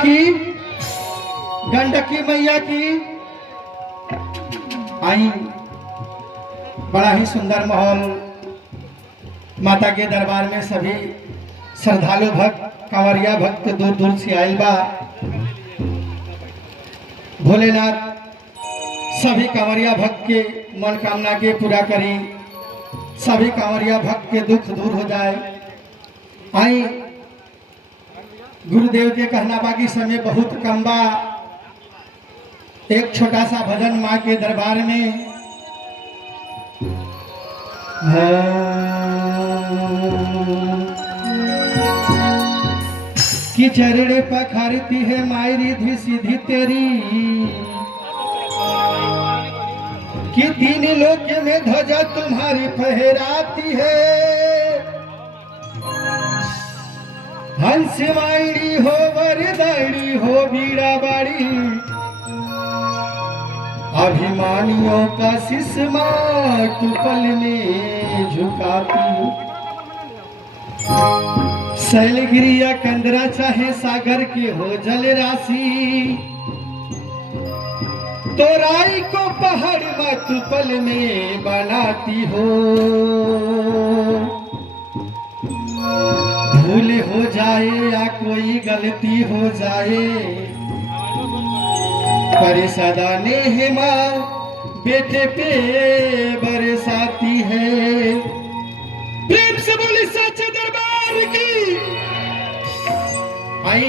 की गंडकी मैया की आई। बड़ा ही सुंदर माहौल, माता के दरबार में सभी श्रद्धालु भक्त कांवरिया भक्त दूर दूर से आयल बा। भोलेनाथ सभी कांवरिया भक्त के मनोकामना के पूरा करी, सभी कांवरिया भक्त के दुख दूर हो जाए। आई गुरुदेव के कहना बाकी समय बहुत कम बा, एक छोटा सा भजन माँ के दरबार में। कि चरण पखारती है माई रिधि सीधी तेरी, कि तीन लोक में ध्वजा तुम्हारी फहराती है। हंस वाणी हो वरदानी हो बीड़ा बाड़ी, अभिमानियों का सिस्मा टुपल में झुकाती हूँ। शैलगिरी या कंदरा चाहे सागर के हो जल राशि, तो राई को पहाड़ मतुपल में बनाती हो। भूल हो जाए या कोई गलती हो जाए, पर सदा नेह माँ बेटे पे बरसाती है। प्रेम से बोली सच्चे दरबार की। आई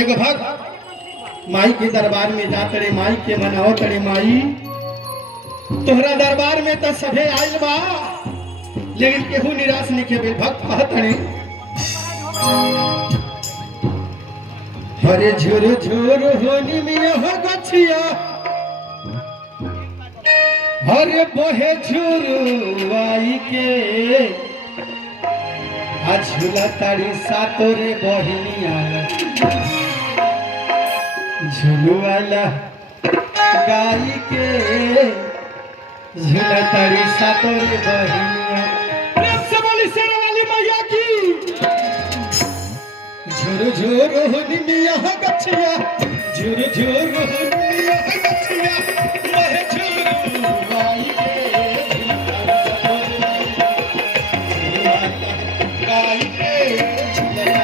एक भक्त माई के दरबार में जाते रे, माई के मनाओ तड़े माई तोहरा दरबार में तो सभे आयल बा, लेकिन केहू निराश नहीं के बिल। भक्त कहतड़े हरे झुर झुर होनी में हो गछिया, हरे बहे झुरवाई के झूला तारी सातोरे बहिनिया, झुलुआला गाई के झूला तारी सातोरे बहिनिया। प्रेम से बोली शेरा वाली मैया की। झुर झुर होनी मिया गछिया, झुर झुर होनी मिया गछिया, बहे झुरवाई के गाई के झूला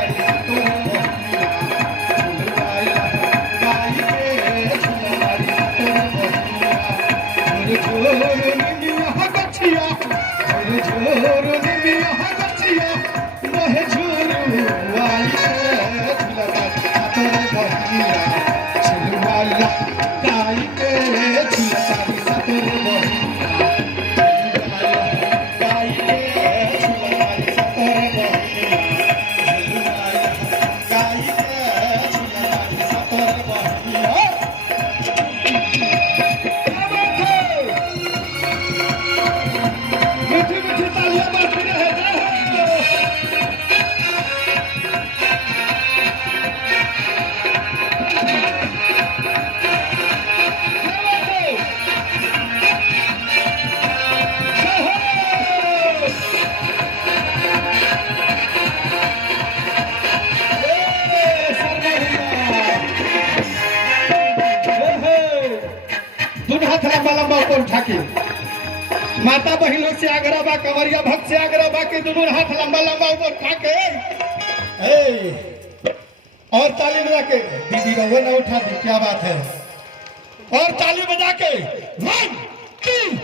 उठा के माता बहनों से आग्रह बा, कंवरिया भक्त से आग्रह बा के दोनों हाथ लंबा लंबा ऊपर उठा के और ताली बजा के। दीदी का वो ना उठा दी, क्या बात है। और ताली बजा के 1 2